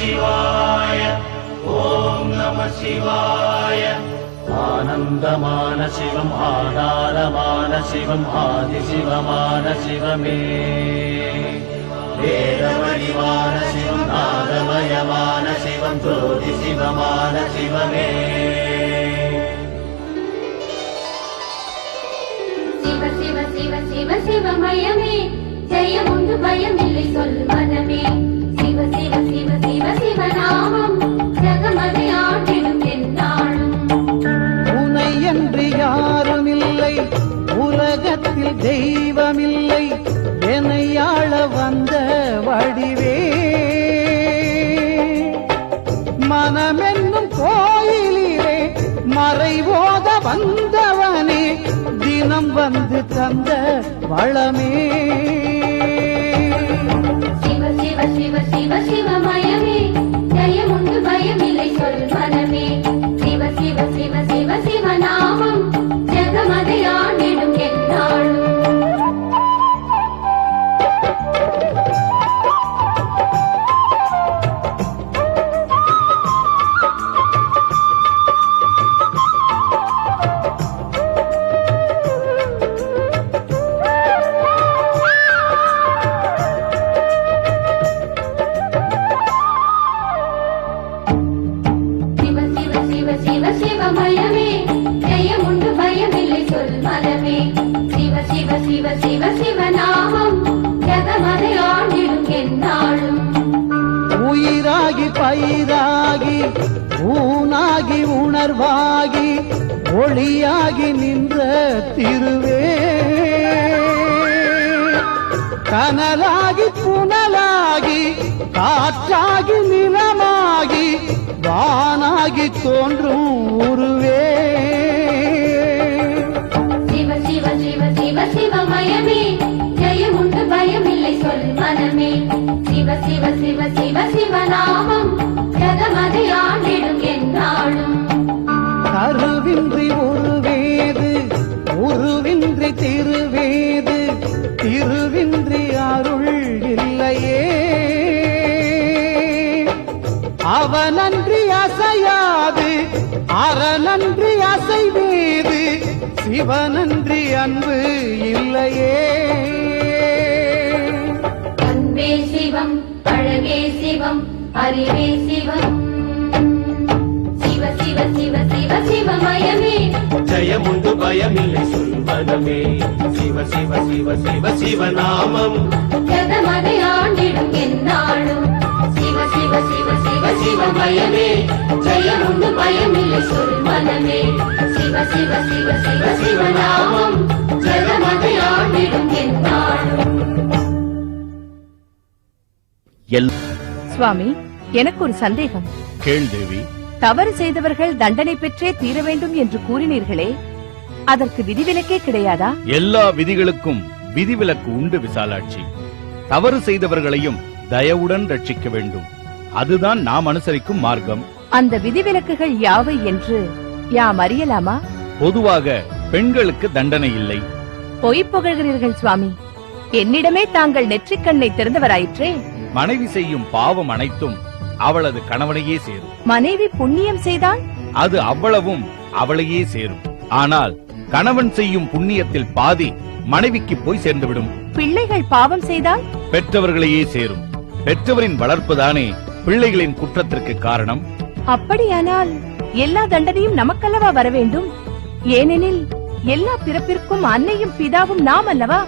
சிவாய ஓம் நம சிவாய. ஆனந்தமான சிவம் ஆதாரமான சிவம் ஆதிசிவமான சிவமே. வேதவடிவான சிவம் நாதமயமான சிவம் ஜோதி சிவமான சிவமே. சிவ சிவ சிவ சிவ சிவமயமே ஜெயம் உண்டு பயமில்லை சொல் மனமே. சிவ சிவ சிவ சிவ சிவநாமம் ஜகமதை ஆண்டிடும் எந்நாளும். உனை என்று யாருமில்லை உலகத்தில் தெய்வமில்லை என்னை ஆள வந்த வடிவே. மனமென்னும் கோயிலிலே மறைவோத வந்தவனே தினம் வந்து தந்த வளமே. சிவ சிவ சிவ சிவ சிவமயமே ஜெயம் உண்டு பயமில்லை சொல் மனமே. சிவ சிவ சிவ சிவ சிவநாமம் ஜகமதை ஆண்டிடும் எந்நாளும். சிவமயமே ஜெயம் உண்டு பயமில்லை சொல் மனமே. சிவ சிவ சிவ சிவ சிவநாமம் ஜகமதை ஆண்டிடும் எந்நாளும். உயிராகி பயிராகி ஊனாகி உணர்வாகி ஒளியாகி நின்ற திருவே. கனலாகி புனலாகி காற்றாகி நிலமாகி வானாகி தோன்றும் உருவே. சிவ சிவ சிவ சிவ சிவமயமே ஜெயம் உண்டு பயமில்லை சொல் மனமே. சிவ சிவ சிவ சிவ சிவநாமம் ஜகமதை ஆண்டிடும் எந்நாளும். கருவின்றி உருவேது உருவின்றி திருவேது திருவின்றி அருள் இல்லையே. அவனன்றி அசையாது அறநன்றி அசைவேது சிவனன்றி அன்பு இல்லையே. அன்பே சிவம் அழகே சிவம் அறிவே சிவம். சிவ சிவ சிவ சிவ சிவமயமே ஜெயமுண்டு பயமில்லை சொல்வதமே. சிவ சிவ சிவ சிவ சிவநாமம் ஜகமதை ஆண்டிடும் எந்நாளும். சிவ சிவ சிவ சிவ சிவமயமே ஜெயம் உண்டு பயமில்லை சொல் மனமே. சிவ சிவ சிவ சிவ சிவநாமம் ஜகமதை ஆண்டிடும் எந்நாளும். சுவாமி, எனக்கு ஒரு சந்தேகம். கேள் தேவி. தவறு செய்தவர்கள் தண்டனை பெற்றே தீர வேண்டும் என்று கூறினீர்களே, அதற்கு விதிவிலக்கே கிடையாதா? எல்லா விதிகளுக்கும் விதிவிலக்கு உண்டு விசாலாட்சி. தவறு செய்தவர்களையும் தயவுடன் ரட்சிக்க வேண்டும். அதுதான் நாம் அனுசரிக்கும் மார்க்கம். அந்த விதிவிலக்குகள் யாவை என்று யாம் அறியலாமா? பொதுவாக பெண்களுக்கு தண்டனை இல்லை. பொய் புகழ்கிறீர்கள் சுவாமி. என்னிடமே தாங்கள் நெற்றிக்கண்ணை திறந்தவராயிற்றே. மனைவி செய்யும் பாவம் அனைத்தும் அவளது கணவனையே சேரும். மனைவி புண்ணியம் செய்தால் அது அவ்வளவும் அவளையே சேரும். ஆனால் கணவன் செய்யும் புண்ணியத்தில் பாதி மனைவிக்கு போய் சேர்ந்துவிடும். பிள்ளைகள் பாவம் செய்தால் பெற்றவர்களையே சேரும். பெற்றவரின் வளர்ப்புதானே பிள்ளைகளின் குற்றத்திற்கு காரணம். அப்படியானால் எல்லா தண்டனையும் நமக்கல்லவா வர வேண்டும்? ஏனெனில் எல்லா பிறப்பிற்கும் அன்னையும் பிதாவும் நாம் அல்லவா?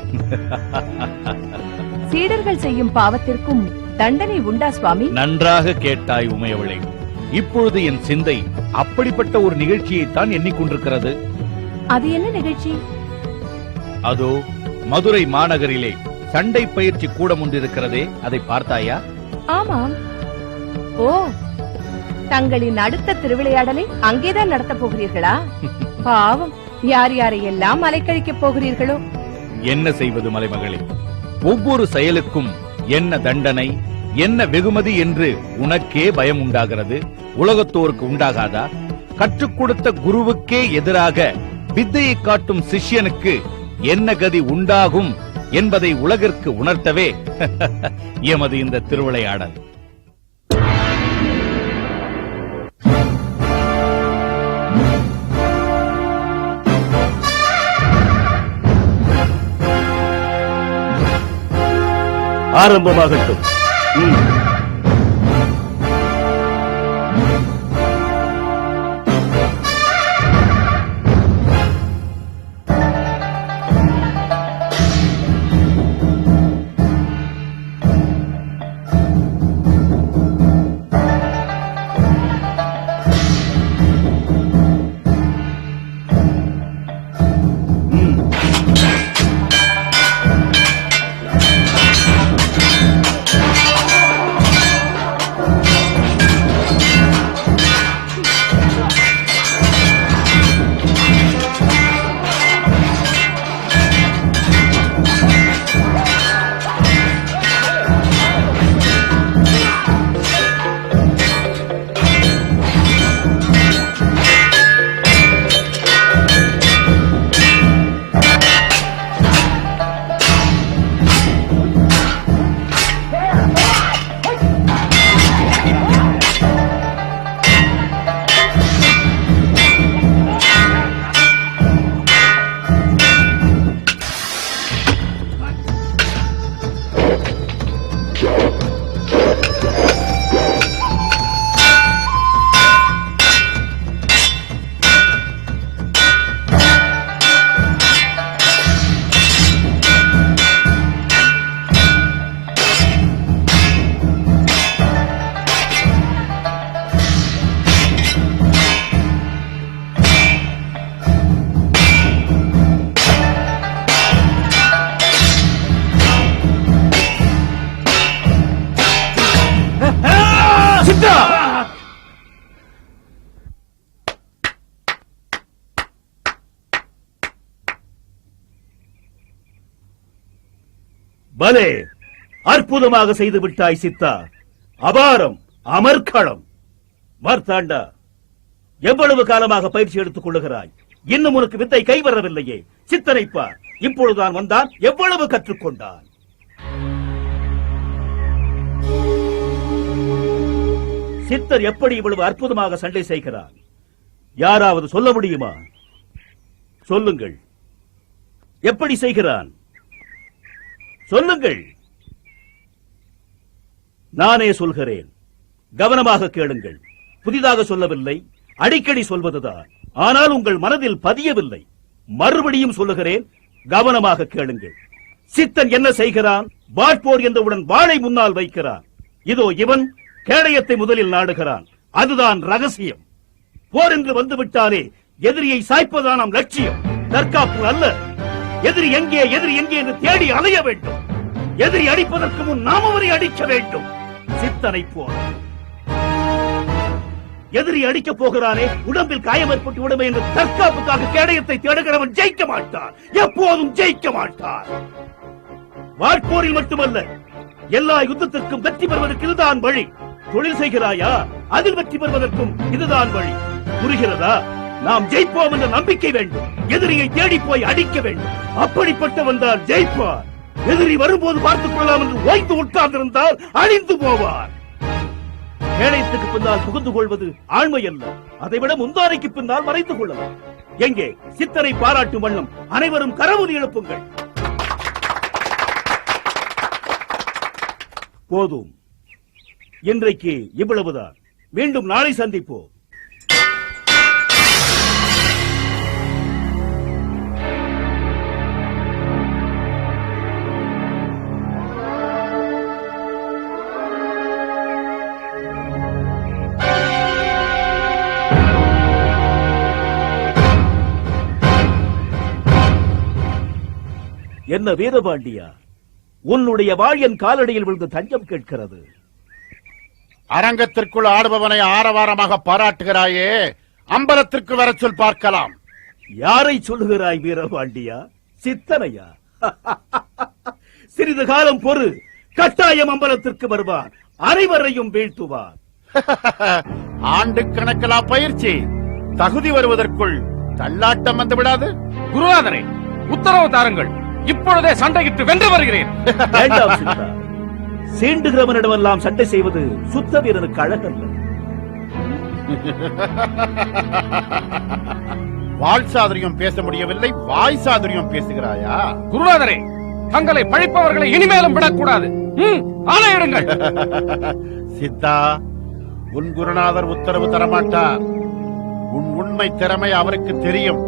சீடர்கள் செய்யும் பாவத்திற்கும் தண்டனை உண்டா சுவாமி? நன்றாக கேட்டாய் உமையவளே. இப்பொழுது என் சிந்தை அப்படிப்பட்ட ஒரு நிகழ்ச்சியைத்தான் எண்ணிக்கொண்டிருக்கிறது. அது என்ன நிகழ்ச்சி? அதோ மதுரை மாநகரிலே சண்டை பயிற்சி கூடம் ஒன்றிருக்கிறதே, அதை பார்த்தாயா? ஆமாம். ஓ, தங்களின் அடுத்த திருவிளையாடலை அங்கேதான் நடத்தப் போகிறீர்களா? பாவம், யார் யாரையெல்லாம் அலைக்கழிக்கப் போகிறீர்களோ. என்ன செய்வது மலைமகளே? ஒவ்வொரு செயலுக்கும் என்ன தண்டனை, என்ன வெகுமதி என்று உனக்கே பயம் உண்டாகிறது. உலகத்தோருக்கு உண்டாகாதா? கற்றுக் கொடுத்த குருவுக்கே எதிராக வித்தையை காட்டும் சிஷ்யனுக்கு என்ன கதி உண்டாகும் என்பதை உலகிற்கு உணர்த்தவே எமது இந்த திருவிளையாடல். ஆரம்பமாகட்டும். பலே, அற்புதமாக செய்து விட்டாய் சித்தா. அபாரம், அமர்க்களம். மார்த்தாண்டா, எவ்வளவு காலமாக பயிற்சி எடுத்துக் கொள்ளுகிறாய்? இன்னும் உனக்கு வித்தை கைவரவில்லையே. சித்தனை பார், இப்பொழுதுதான் வந்தான், எவ்வளவு கற்றுக்கொண்டான். சித்தர் எப்படி இவ்வளவு அற்புதமாக சண்டை செய்கிறார்? யாராவது சொல்ல முடியுமா? சொல்லுங்கள், எப்படி செய்கிறான்? சொல்லுங்கள். நானே சொல்கிறேன், கவனமாக கேளுங்கள். புதிதாக சொல்லவில்லை, அடிக்கடி சொல்வதுதான். ஆனால் உங்கள் மனதில் பதியவில்லை. மறுபடியும் சொல்லுகிறேன், கவனமாக கேளுங்கள். சித்தன் என்ன செய்கிறான்? வாட்போர் என்றவுடன் வாளை முன்னால் வைக்கிறான். இதோ இவன் கேடயத்தை முதலில் நாடுகிறான். அதுதான் ரகசியம். போர் என்று வந்துவிட்டானே, எதிரியை சாய்ப்பதான் நம் லட்சியம். தற்காப்பு அல்ல. எதிரி எங்கே என்று தேடி அலைய வேண்டும். எதிரி அடிப்பதற்கு முன் நாம் அவரை அடிக்க வேண்டும். சித்தனை போல் எதிரி அடிக்க போகிறானே, உடம்பில் காயம் ஏற்பட்டு விடுமே என்று தற்காப்புக்காக கேடயத்தை தேடுகிறவன் ஜெயிக்க மாட்டான். எப்போதும் ஜெயிக்க மாட்டான். வாட்போரில் மட்டுமல்ல, எல்லா யுத்தத்திற்கும் வெற்றி பெறுவதற்கு இதுதான் வழி. தொழில் செய்கிறாயா? அதில் வெற்றி பெறுவதற்கும் இதுதான் வழி. புரிகிறதா? நாம் ஜெயிப்போம் என்ற நம்பிக்கை வேண்டும். எதிரியை தேடி போய் அடிக்க வேண்டும். அப்படிப்பட்டவன் தான் ஜெயிப்பார். எதிரி வரும்போது பார்த்துக் கொள்ளலாம் என்று ஓய்ந்து உட்கார்ந்திருந்தால் அழிந்து போவார். கேடயத்துக்கு பின்னால் புகுந்து கொள்வது ஆண்மை அல்ல. அதைவிட முந்தானைக்கு பின்னால் மறைந்து கொள்ளலாம். எங்கே சித்தனை பாராட்டும் வண்ணம் அனைவரும் கரவொலி எழுப்புங்கள். போதும், இன்றைக்கு இவ்வளவுதான். மீண்டும் நாளை சந்திப்போம். என்ன வீரபாண்டியா, உன்னுடைய வாழ் என் காலடியில் விழுந்து தஞ்சம் கேட்கிறது. அரங்கத்திற்குள் ஆடுபவனை ஆரவாரமாக பாராட்டுகிறாயே, அம்பலத்திற்கு வர சொல் பார்க்கலாம். யாரை சொல்லுகிறாய் வீரபாண்டியா? சித்தனையா? சிறிது காலம் பொறு, கட்டாயம் அம்பலத்திற்கு வருவார். அனைவரையும் வீழ்த்துவார். ஆண்டு கணக்கிலா பயிற்சி, தகுதி வருவதற்குள் தள்ளாட்டம் வந்து விடாது. குருநாதரே, உத்தரவு தாருங்கள். இப்பொழுதே சண்டையிட்டு வென்று வருகிறேன். வேண்டாம் சித்தா. சீண்டுகிறவனிடமெல்லாம் சண்டை செய்வது சுத்த வீரனுக்கு அழகல்ல. வாழ் சாதுரியம் பேச முடியவில்லை, வாய் சாதுரியம் பேசுகிறாயா? குருநாதரே, தங்களை பழிப்பவர்களை இனிமேலும் விடக்கூடாது. ஆணையிடுங்கள். சித்தா, உன் குருநாதர் உத்தரவு தரமாட்டார். உன் உண்மை திறமை அவருக்கு தெரியும்.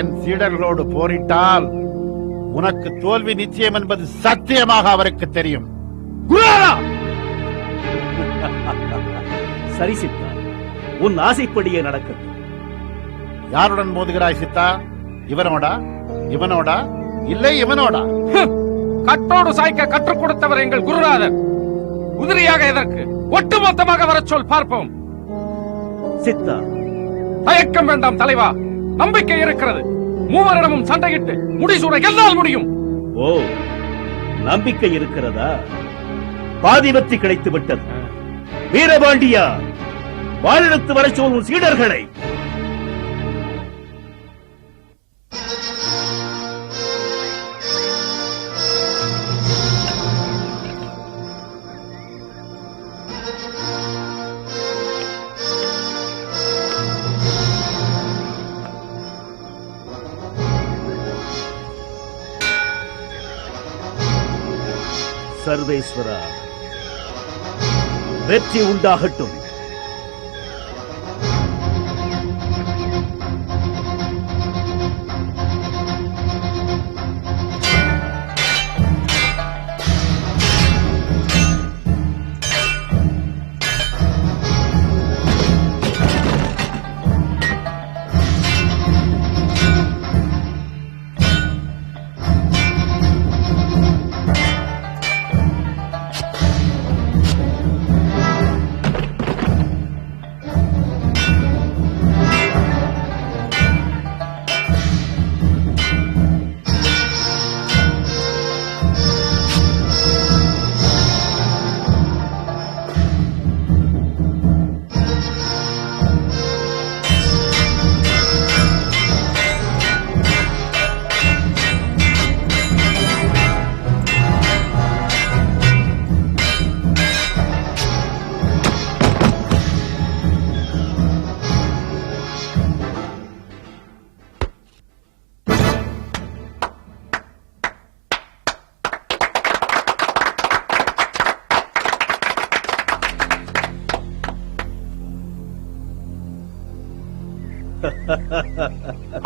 என் சீடர்களோடு போரிட்டால் உனக்கு தோல்வி நிச்சயம் என்பது சத்தியமாக அவருக்கு தெரியும். குருநாதா! சரி சித்தா, உன் ஆசைப்படியே நடக்கட்டும். யாருடன் மோதுகிறாய் சித்தா? இவனோடா, இவனோடா, இல்லை இவனோடா? கட்டோடு சாய்க்க கற்றுக் கொடுத்தவர் எங்கள் குருநாதர். உதிரியாக எதற்கு? ஒட்டுமொத்தமாக வரச் சொல், பார்ப்போம். சித்தா, தயக்கம் வேண்டாம் தலைவா, நம்பிக்கை இருக்கிறது. மூவரிடமும் சண்டையிட்டு முடிசூட என்னால் முடியும். ஓ, நம்பிக்கை இருக்கிறதா? பாதி வெற்றி கிடைத்து விட்டது. வீரபாண்டியா, வாழெடுத்து வரச் சொல்லும் சீடர்களை. சர்வேஸ்வரா, வெற்றி உண்டாகட்டும்.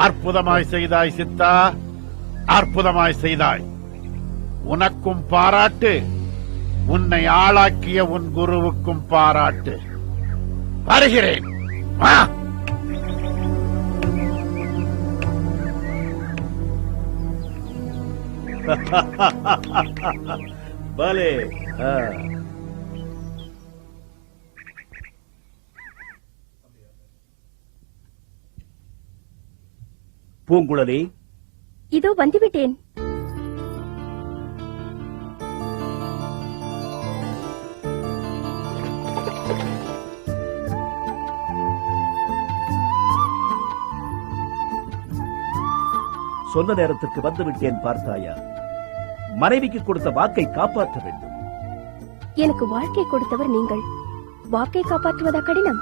அற்புதமாய் செய்தாய் சித்தா, அற்புதமாய் செய்தாய். உனக்கும் பாராட்டு, உன்னை ஆளாக்கிய உன் குருவுக்கும் பாராட்டு. வருகிறேன். வா. பலே. பூங்குழலி, இதோ வந்துவிட்டேன். சொன்ன நேரத்திற்கு வந்துவிட்டேன் பார்த்தாயா? மனைவிக்கு கொடுத்த வாக்கை காப்பாற்ற வேண்டும். எனக்கு வாழ்க்கை கொடுத்தவர் நீங்கள். வாக்கை காப்பாற்றுவதா கடினம்?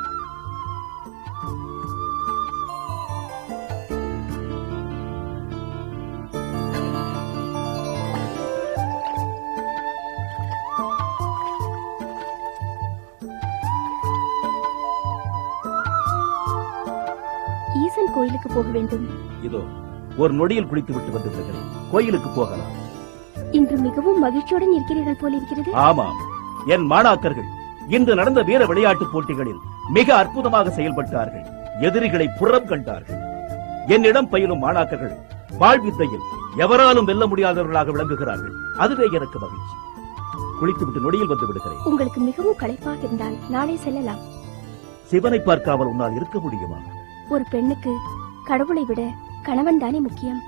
ஈசன் கோயிலுக்கு போக வேண்டும். இதோ ஒரு நொடியில் குளித்து விட்டு வந்து விடுகிறேன். கோயிலுக்கு போகலாம். இன்று மிகவும் மகிழ்ச்சியுடன் இருக்கிறீர்கள் போல் இருக்கிறது. ஆமாம், என் மாணாக்கர்கள் இன்று நடந்த வீர விளையாட்டு போட்டிகளில் மிக அற்புதமாக செயல்பட்டார்கள். எதிரிகளை புறம் கண்டார்கள். என்னிடம் பயிலும் மாணாக்கர்கள் வாழ்வித்தையில் எவராலும் வெல்ல முடியாதவர்களாக விளங்குகிறார்கள். அதுவே எனக்கு மகிழ்ச்சி. குளித்துவிட்டு நொடியில் வந்து விடுகிறேன். உங்களுக்கு மிகவும் களைப்பாக இருந்தால் நாளை செல்லலாம். சிவனை பார்க்காமல் உன்னால் இருக்க முடியுமா? ஒரு பெண்ணுக்கு கடவுளை விட கணவன் தானே முக்கியம்.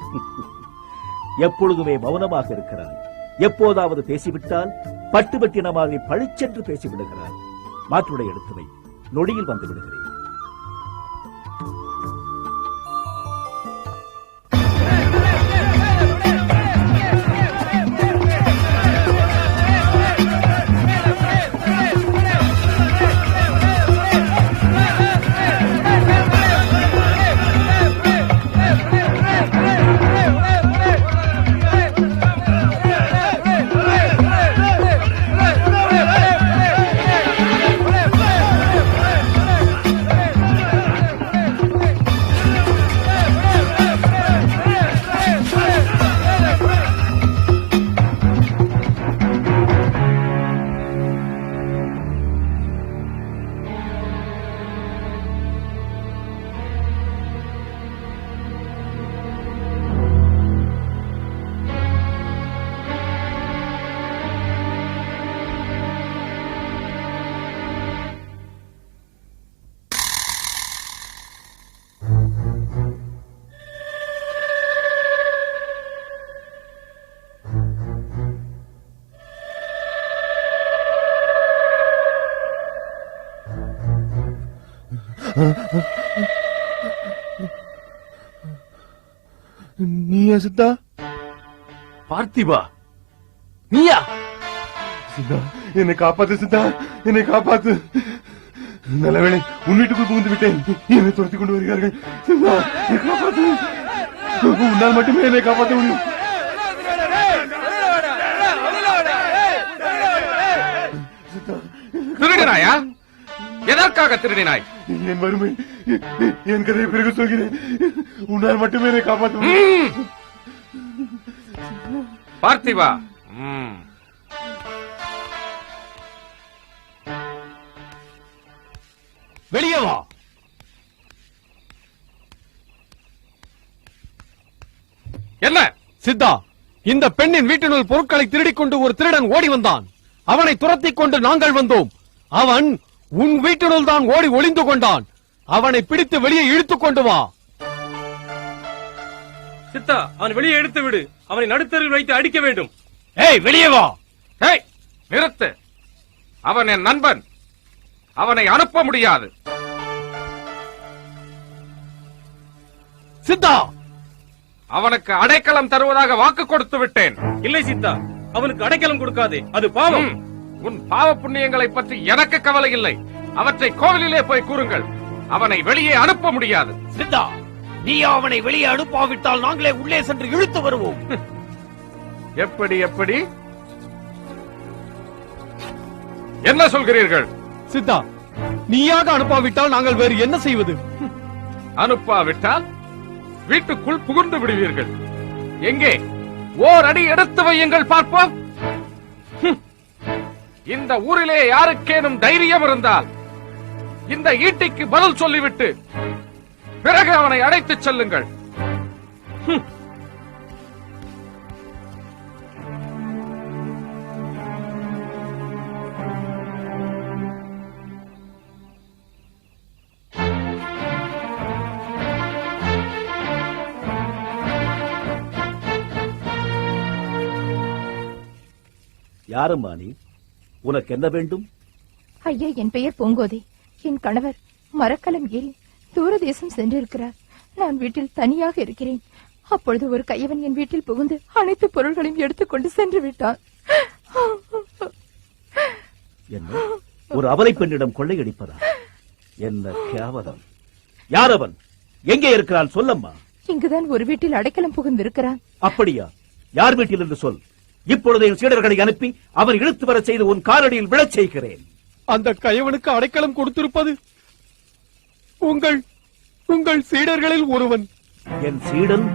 எப்பொழுதுமே மௌனமாக இருக்கிறார். எப்போதாவது பேசிவிட்டால் பட்டுப்பட்டின மாதிரி பழிச்சென்று பேசிவிடுகிறார். மாற்றுடை எடுத்துவை. நொடியில் வந்து விடுகிறேன். நீயா சித்தா? பார்த்திபா, நீயா? சித்தா, என்னை காப்பாத்து சித்தா, என்னை காப்பாத்து. நல்லவேளை உன் வீட்டுக்குள் புகுந்து விட்டேன். என்னை துரத்தி கொண்டு வருகிறார்கள். சித்தா, என்னை காப்பாத்து. உன்னால் மட்டுமே என்னை காப்பாற்ற முடியும். திருடினாயா? எதற்காக திருடினாய்? என் வறுமை, என் கதையை பிறகு சொல்கிறேன். உன்னால் மட்டுமே என்னை காப்பாற்ற முடியும். பார்த்திபா, வெளியே வா. என்ன? சித்தா, இந்த பெண்ணின் வீட்டினுள் பொருட்களை திருடிக் கொண்டு ஒரு திருடன் ஓடி வந்தான். அவனை துரத்திக் கொண்டு நாங்கள் வந்தோம். அவன் உன் வீட்டினுள் தான் ஓடி ஒளிந்து கொண்டான். அவனை பிடித்து வெளியே இழுத்துக் கொண்டு வா. சித்தா, அவன் வெளியே எடுத்து விடு. அவனை நடுத்தரில் வைத்து அடிக்க வேண்டும். ஏய், வெளியே வா. ஏய், நிறுத்து. அவன் என் நண்பன். அவனை அனுப்ப முடியாது. சித்தா, அவனுக்கு அடைக்கலம் தருவதாக வாக்கு கொடுத்து விட்டேன். இல்லை சித்தா, அவனுக்கு அடைக்கலம் கொடுக்காதே, அது பாவம். உன் பாவ புண்ணியங்களை பற்றி எனக்கு கவலை இல்லை. அவற்றை கோவிலிலே போய் கூறுங்கள். அவனை வெளியே அனுப்ப முடியாது. சித்தா, நீ அவனை வெளியே அனுப்பாவிட்டால் நாங்களே உள்ளே சென்று இழுத்து வருவோம். எப்படி எப்படி? என்ன சொல்கிறீர்கள்? சித்தா, நீயாக அனுப்பாவிட்டால் நாங்கள் வேறு என்ன செய்வது? அனுப்பாவிட்டால் வீட்டுக்குள் புகுந்து விடுவீர்கள். எங்கே? ஓர் அடி எடுத்து வையுங்கள் பார்ப்போம். இந்த ஊரிலே யாருக்கேனும் தைரியம் இருந்தால் இந்த ஈட்டிக்கு பதில் சொல்லிவிட்டு பிறகு அவனை அழைத்துச் செல்லுங்கள். யாரம்மா நீ? உனக்கு என்ன வேண்டும்? ஐயா, என் பெயர் பூங்கோதை. என் கணவர் மரக்கலம் ஏறி தூரதேசம் சென்றிருக்கிறார். நான் வீட்டில் தனியாக இருக்கிறேன். அப்பொழுது ஒரு கையவன் என் வீட்டில் புகுந்து அனைத்து பொருள்களையும் எடுத்துக்கொண்டு சென்று விட்டான். என்ன, ஒரு அவலை பெண்ணிடம் கொள்ளையடிப்பதா? என்ன கேவலம்! யார் அவன்? எங்கே இருக்கிறான்? சொல்லம்மா. இங்குதான் ஒரு வீட்டில் அடைக்கலம் புகுந்திருக்கிறான். அப்படியா? யார் வீட்டில் என்று சொல். இப்பொழுது என் சீடர்களை அனுப்பி அவன் இழுத்து வர செய்து உன் காலடியில் விழச் செய்கிறேன். அந்த கையவனுக்கு அடைக்கலம் கொடுத்திருப்பது உங்கள் சீடர்களில் ஒருவன். என் சீடன்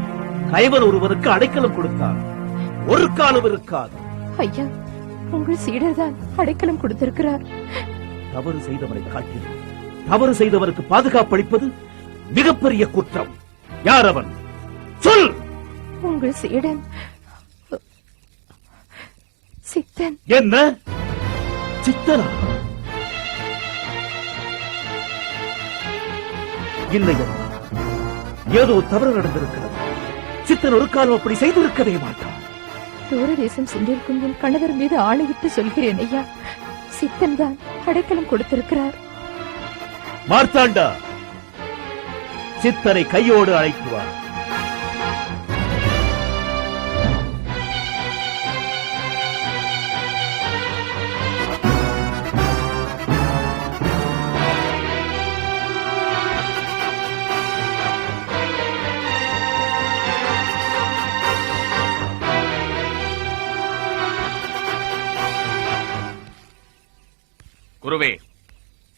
கைவன் ஒருவனுக்கு அடைக்கலம் கொடுத்தான். ஒரு காலம் இருக்காது. ஐயா, உங்கள் சீடர்தான் அடைக்கலம் கொடுத்திருக்கிறார். தவறு செய்தவரை காட்டிலும் தவறு செய்தவருக்கு பாதுகாப்பு அளிப்பது மிகப்பெரிய குற்றம். யார் அவன்? சொல். உங்கள் சீடன் சித்தன். என்ன? சித்தனா? இல்லை, ஏதோ தவறு நடந்திருக்கிறது. சித்தன் ஒரு காலம் அப்படி செய்திருக்கவே மாட்டான். தூரதேசம் சென்றிருக்கும் என் கணவர் மீது ஆணையிட்டு சொல்கிறேன் ஐயா, சித்தன் தான் அடைக்கலம் கொடுத்திருக்கிறார். மார்த்தாண்டா, சித்தனை கையோடு அழைக்குவார். குருவே,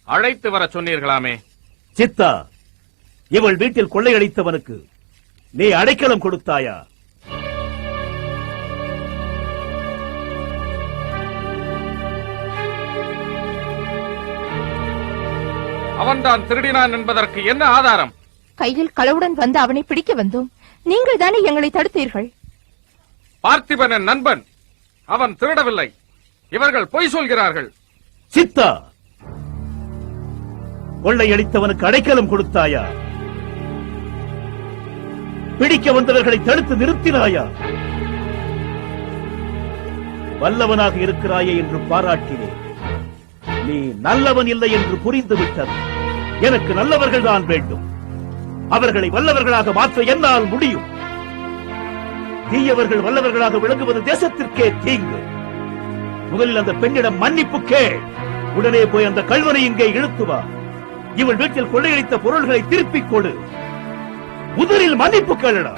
அழைத்து வர சொன்னீர்களாமே? சித்தா, இவள் வீட்டில் கொள்ளையடித்தவனுக்கு நீ அடைக்கலம் கொடுத்தாயா? அவன்தான் திருடினான் என்பதற்கு என்ன ஆதாரம்? கையில் களவுடன் வந்து அவனை பிடிக்க வந்தோம். நீங்கள் தானே எங்களை தடுத்தீர்கள். பார்த்திபன் நண்பன். அவன் திருடவில்லை. இவர்கள் பொய் சொல்கிறார்கள். சித்தா, கொள்ளையடித்தவனுக்கு அடைக்கலம் கொடுத்தாயா? பிடிக்க வந்தவர்களை தடுத்து நிறுத்தினாயா? வல்லவனாக இருக்கிறாயே என்று பாராட்டினேன். நீ நல்லவன் இல்லை என்று புரிந்து விட்டது. எனக்கு நல்லவர்கள் தான் வேண்டும். அவர்களை வல்லவர்களாக மாற்ற என்னால் முடியும். தீயவர்கள் வல்லவர்களாக விளங்குவது தேசத்திற்கே தீங்கு. முதலில் அந்த பெண்ணிடம் மன்னிப்பு கேள். உடனே போய் அந்த கள்வனை இங்கே இழுத்து வா. இவள் வீட்டில் கொள்ளையடித்த பொருள்களை திருப்பிக் கொடு. முதலில் மன்னிப்பு கேளடா.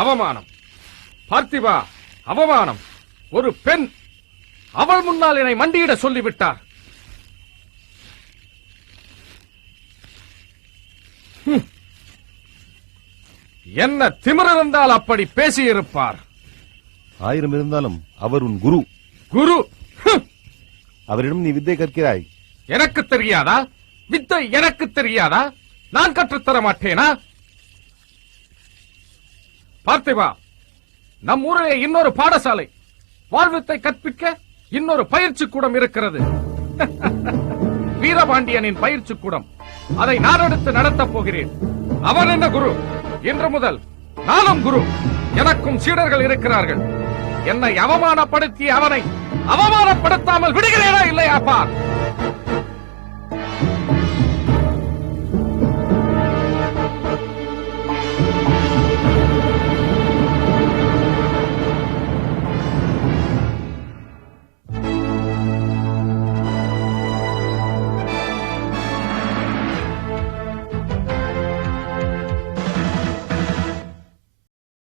அவமானம் பார்த்திபா, அவமானம். ஒரு பெண் அவள் முன்னால் என்னை மண்டியிட சொல்லிவிட்டார். என்ன திமிர் இருந்தால் அப்படி பேசியிருப்பார். 1000 இருந்தாலும் அவர் உன் குரு. குரு? அவரிடம் நீ வித்தை கற்கிறாய். எனக்கு தெரியாதா? வித்தை எனக்கு தெரியாதா? நான் கற்றுத்தர மாட்டேனா? பார்த்திபா, நம் ஊரிலே இன்னொரு பாடசாலை, வாழ்வித்தை கற்பிக்க இன்னொரு பயிற்சி கூடம் இருக்கிறது. வீரபாண்டியனின் பயிற்சி கூடம். அதை நான் எடுத்து நடத்தப் போகிறேன். அவன் என்ன குரு? இன்று முதல் நானும் குரு. எனக்கும் சீடர்கள் இருக்கிறார்கள். என்னை அவமானப்படுத்திய அவனை அவமானப்படுத்தாமல் விடுகிறேனா இல்லையா பார்.